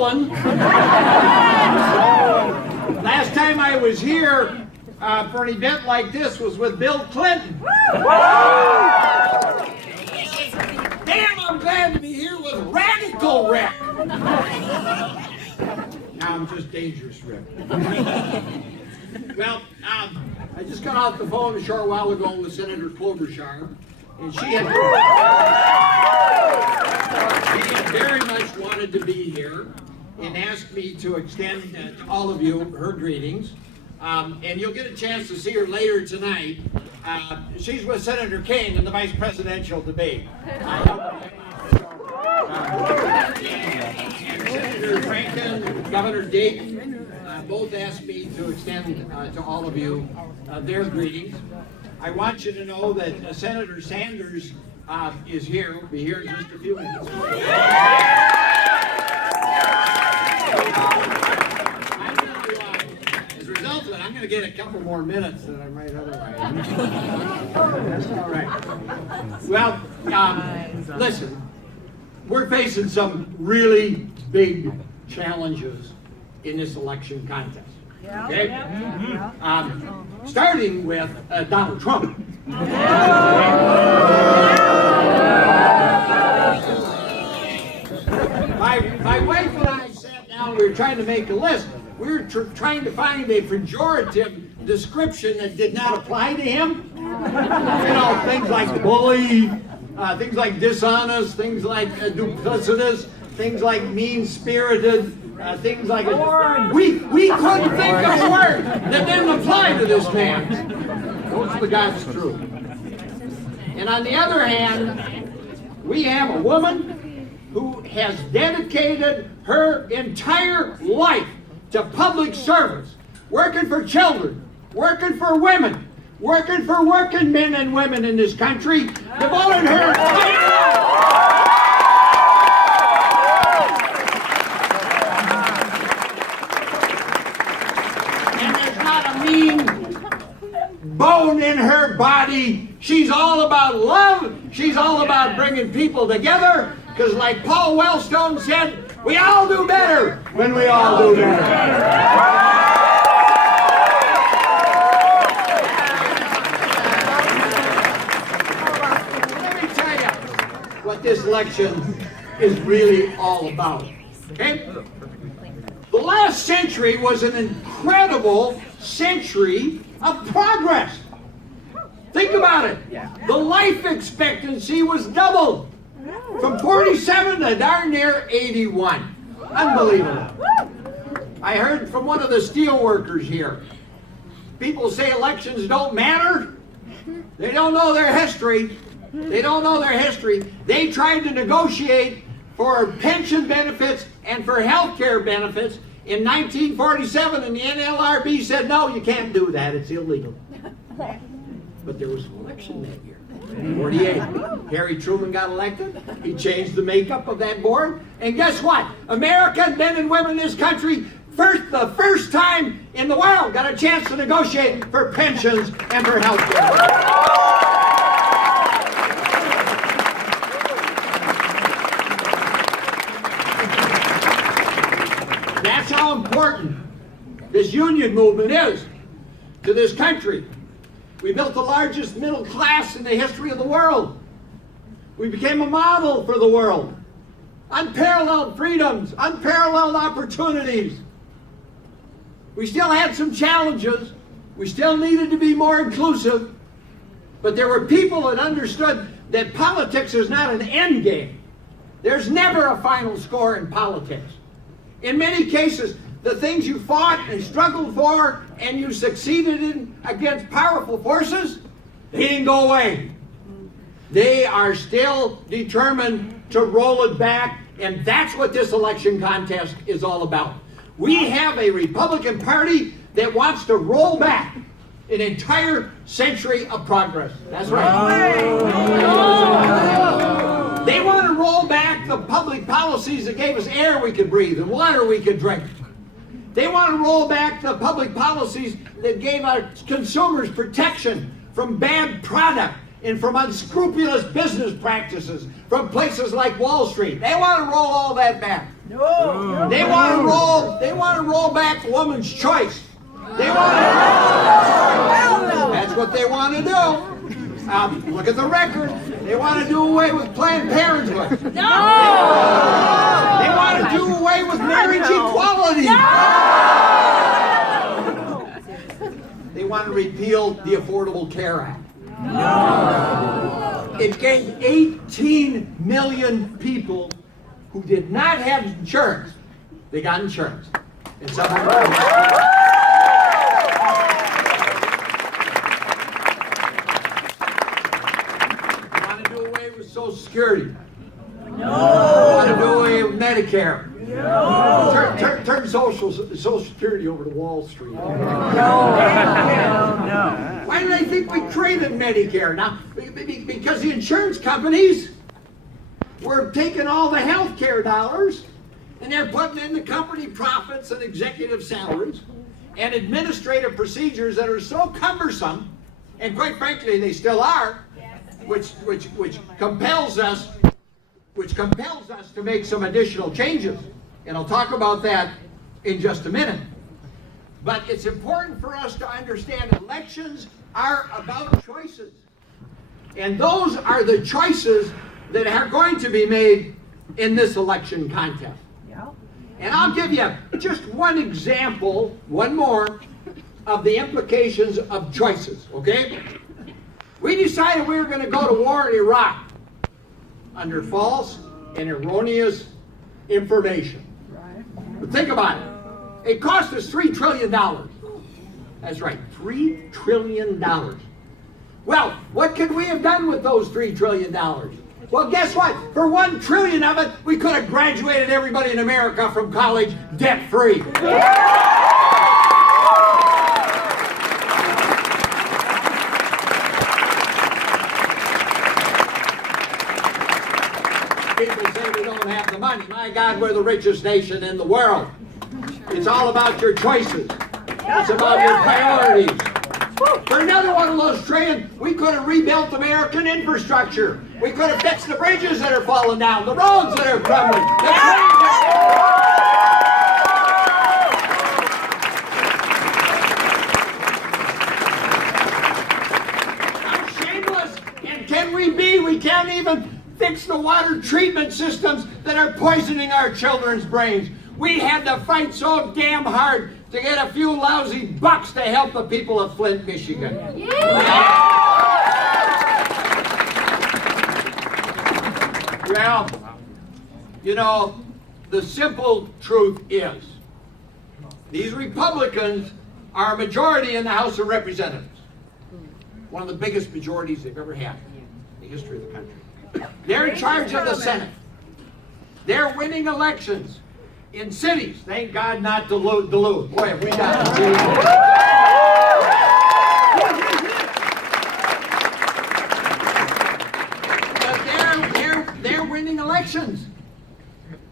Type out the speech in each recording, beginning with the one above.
Nolan. Last time I was here for an event like this was with Bill Clinton. Damn, I'm glad to be here with Radical Rick. Now I'm just dangerous Rick. Well, I just got off the phone a short while ago with Senator Klobuchar, and she had very much wanted to be here and asked me to extend to all of you her greetings. And you'll get a chance to see her later tonight. She's with Senator King in the vice presidential debate. And Senator Franken, Governor Dayton, both asked me to extend to all of you their greetings. I want you to know that Senator Sanders is here. Will be here in just a few minutes. As a result of it, I'm going to get a couple more minutes than I might otherwise. That's all right. Well, listen, we're facing some really big challenges in this election contest. Okay? Starting with Donald Trump. My wife and I sat down, we were trying to make a list. We were trying to find a pejorative description that did not apply to him. You know, things like bully, things like dishonest, things like duplicitous, things like mean-spirited, things like we couldn't think of a word that didn't apply to this man. Those are the God's truth. And on the other hand, we have a woman who has dedicated her entire life to public service, working for children, working for women, working for working men and women in this country, devoted her entire life. And there's not a mean bone in her body. She's all about love. She's all about bringing people together. Because like Paul Wellstone said, we all do better when we all do better. Let me tell you what this election is really all about. Okay? The last century was an incredible century of progress. Think about it. The life expectancy was doubled. From 47 to darn near 81. Unbelievable. I heard from one of the steel workers here. People say elections don't matter. They don't know their history. They don't know their history. They tried to negotiate for pension benefits and for health care benefits in 1947, and the NLRB said, no, you can't do that. It's illegal. But there was an election that year. 48. Harry Truman got elected. He changed the makeup of that board. And guess what? American men and women in this country, the first time in the world, got a chance to negotiate for pensions and for health care. That's how important this union movement is to this country. We built the largest middle class in the history of the world. We became a model for the world. Unparalleled freedoms, unparalleled opportunities. We still had some challenges. We still needed to be more inclusive. But there were people that understood that politics is not an end game. There's never a final score in politics. In many cases, the things you fought and struggled for and you succeeded in against powerful forces, they didn't go away. They are still determined to roll it back, and that's what this election contest is all about. We have a Republican Party that wants to roll back an entire century of progress. That's right. They want to roll back the public policies that gave us air we could breathe and water we could drink. They want to roll back the public policies that gave our consumers protection from bad product and from unscrupulous business practices from places like Wall Street. They want to roll all that back. No. They want to roll back woman's choice. They want to. That's what they want to do. Look at the record. They want to do away with Planned Parenthood. No. They want to do away with marriage equality. They want to repeal the Affordable Care Act. No. It gave 18 million people who did not have insurance. They got insurance. And some of them want to do away with Social Security. No. They want to do away with Medicare. No. Turn Social Security over to Wall Street. No. Why do they think we created Medicare? Now, because the insurance companies were taking all the health care dollars and they're putting in the company profits and executive salaries and administrative procedures that are so cumbersome, and quite frankly they still are, which compels us to make some additional changes. And I'll talk about that in just a minute. But it's important for us to understand elections are about choices. And those are the choices that are going to be made in this election contest. And I'll give you just one example, one more, of the implications of choices, okay? We decided we were going to go to war in Iraq under false and erroneous information. But think about it. It cost us $3 trillion. That's right, $3 trillion. Well, what could we have done with those $3 trillion? Well, guess what? For $1 trillion of it, we could have graduated everybody in America from college debt-free. People say we don't have the money. My God, we're the richest nation in the world. It's all about your choices. It's about your priorities. For another one of those trillion, we could have rebuilt American infrastructure. We could have fixed the bridges that are falling down, the roads that are crumbling, the trains. How shameless and can we be? We can't even fix the water treatment systems that are poisoning our children's brains. We had to fight so damn hard to get a few lousy bucks to help the people of Flint, Michigan. Well, you know, the simple truth is, these Republicans are a majority in the House of Representatives. One of the biggest majorities they've ever had in the history of the country. They're in charge of the Senate. They're winning elections in cities. Thank God not Duluth. Boy, have we got But they're winning elections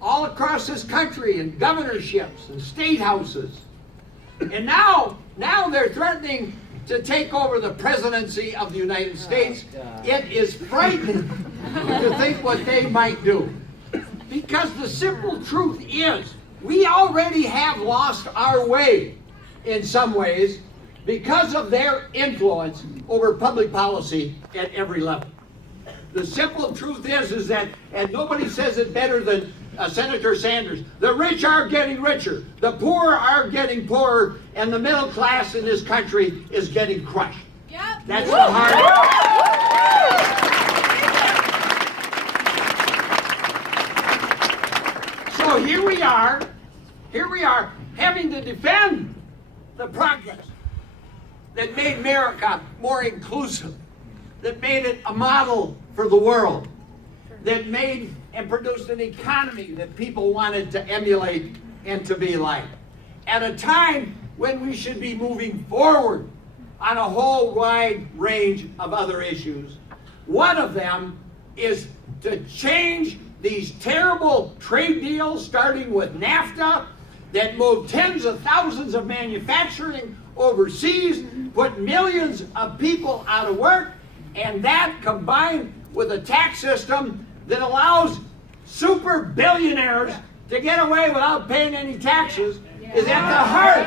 all across this country, in governorships and state houses. And now they're threatening to take over the presidency of the United States. It is frightening to think what they might do. Because the simple truth is, we already have lost our way in some ways because of their influence over public policy at every level. The simple truth is that, and nobody says it better than Senator Sanders, the rich are getting richer, the poor are getting poorer, and the middle class in this country is getting crushed. Yep. That's the hard. So here we are having to defend the progress that made America more inclusive, that made it a model for the world, that made and produced an economy that people wanted to emulate and to be like. At a time when we should be moving forward on a whole wide range of other issues. One of them is to change these terrible trade deals, starting with NAFTA, that moved tens of thousands of manufacturing overseas, put millions of people out of work, and that combined with a tax system that allows super billionaires to get away without paying any taxes is at the heart.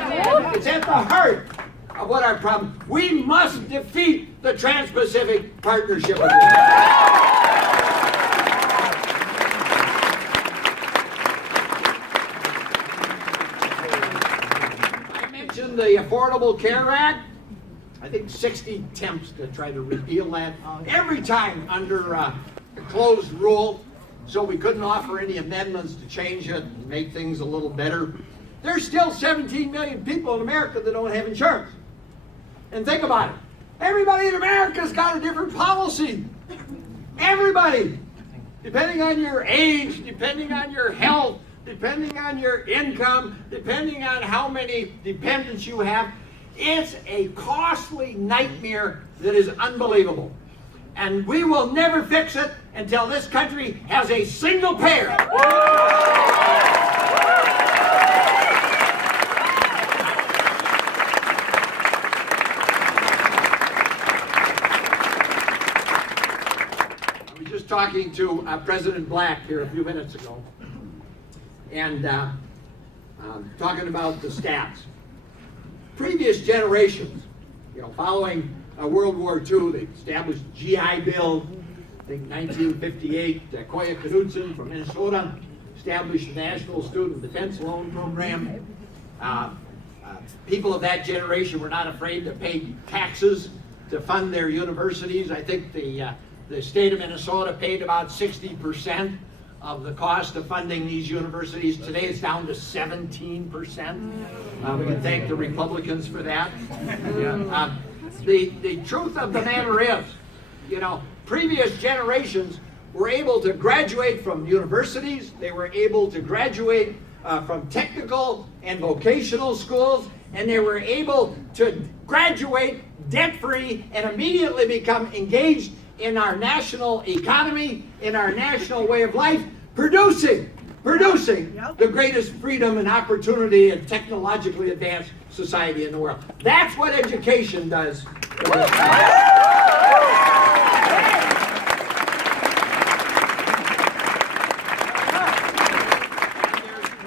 It's at the heart of what our problem. We must defeat the Trans-Pacific Partnership Agreement. I mentioned the Affordable Care Act. I think 60 attempts to try to repeal that. Every time under a closed rule, so we couldn't offer any amendments to change it and make things a little better. There's still 17 million people in America that don't have insurance. And think about it. Everybody in America's got a different policy. Everybody. Depending on your age, depending on your health, depending on your income, depending on how many dependents you have. It's a costly nightmare that is unbelievable. And we will never fix it until this country has a single payer. I was just talking to President Black here a few minutes ago, and talking about the stats. Previous generations, following World War II, they established GI Bill. I think 1958, Koya Knudsen from Minnesota established the National Student Defense Loan Program. People of that generation were not afraid to pay taxes to fund their universities. I think the state of Minnesota paid about 60% of the cost of funding these universities. Today it's down to 17%. We can thank the Republicans for that. The truth of the matter is, previous generations were able to graduate from universities. They were able to graduate from technical and vocational schools, and they were able to graduate debt-free and immediately become engaged in our national economy, in our national way of life, producing the greatest freedom and opportunity and technologically advanced society in the world. That's what education does. There's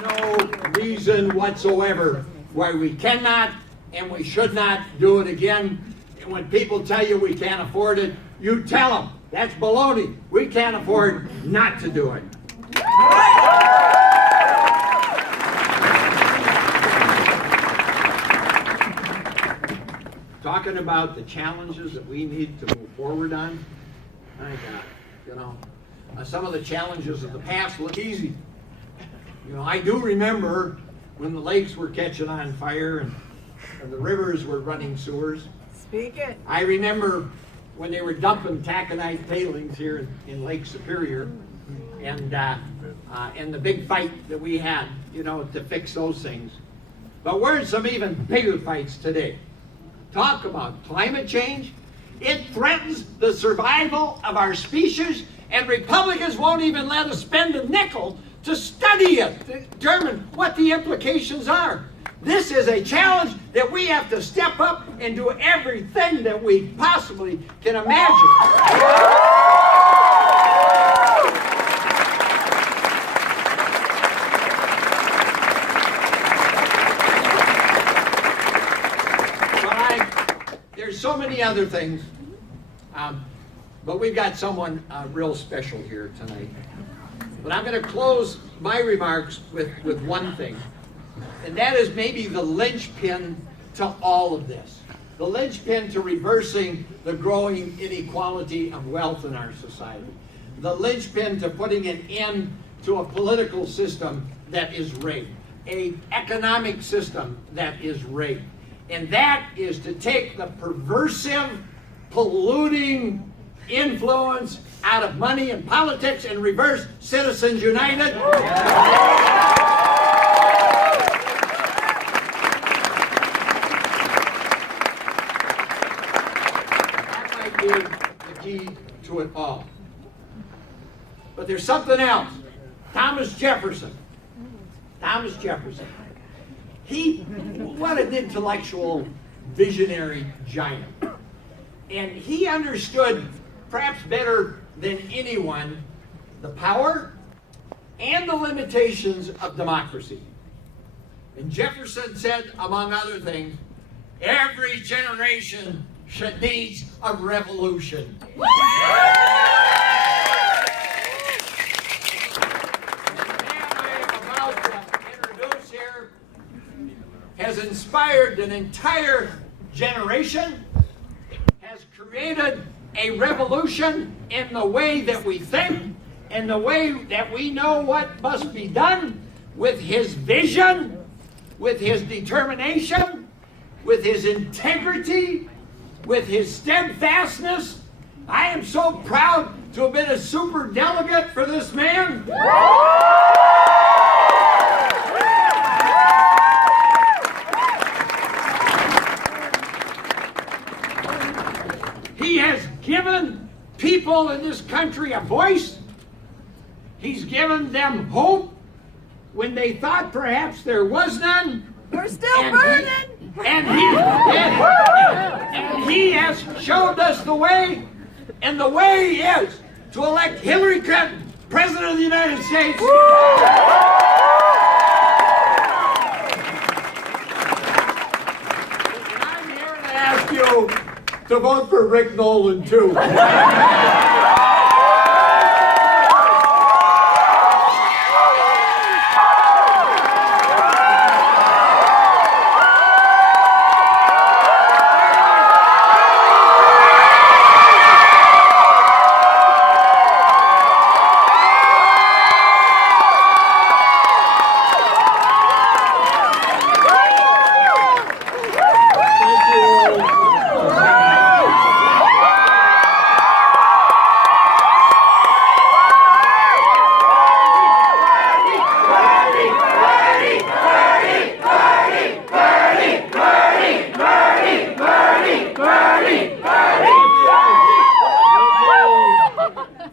no reason whatsoever why we cannot and we should not do it again. And when people tell you we can't afford it, you tell them that's baloney. We can't afford not to do it. Talking about the challenges that we need to move forward on, my God, some of the challenges of the past look easy. I do remember when the lakes were catching on fire and the rivers were running sewers. Speak it. I remember when they were dumping taconite tailings here in Lake Superior, and the big fight that we had, to fix those things. But we're in some even bigger fights today. Talk about climate change. It threatens the survival of our species, and Republicans won't even let us spend a nickel to study it, to determine what the implications are. This is a challenge that we have to step up and do everything that we possibly can imagine. There's so many other things, but we've got someone real special here tonight. But I'm going to close my remarks with one thing, and that is maybe the linchpin to all of this. The linchpin to reversing the growing inequality of wealth in our society. The linchpin to putting an end to a political system that is rigged. An economic system that is rigged. And that is to take the perversive, polluting influence out of money and politics and reverse Citizens United. That might be the key to it all. But there's something else. Thomas Jefferson. What an intellectual, visionary giant. And he understood, perhaps better than anyone, the power and the limitations of democracy. And Jefferson said, among other things, every generation needs a revolution. The man I am about to introduce here has inspired an entire generation, has created a revolution in the way that we think, in the way that we know what must be done, with his vision, with his determination, with his integrity, with his steadfastness. I am so proud to have been a super delegate for this man. He has given people in this country a voice. He's given them hope when they thought perhaps there was none. We're still burning! And he has showed us the way, and the way is to elect Hillary Clinton, President of the United States. And I'm here to ask you to vote for Rick Nolan, too.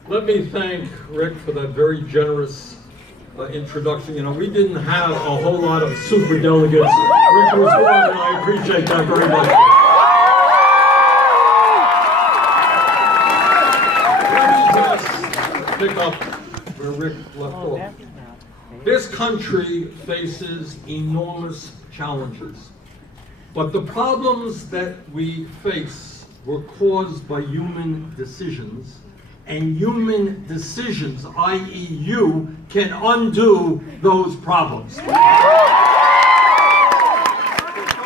Let me thank Rick for that very generous introduction. You know, we didn't have a whole lot of super delegates. Rick was one, and I appreciate that very much. Let me just pick up where Rick left off. This country faces enormous challenges, but the problems that we face were caused by human decisions. And human decisions, i.e. you, can undo those problems.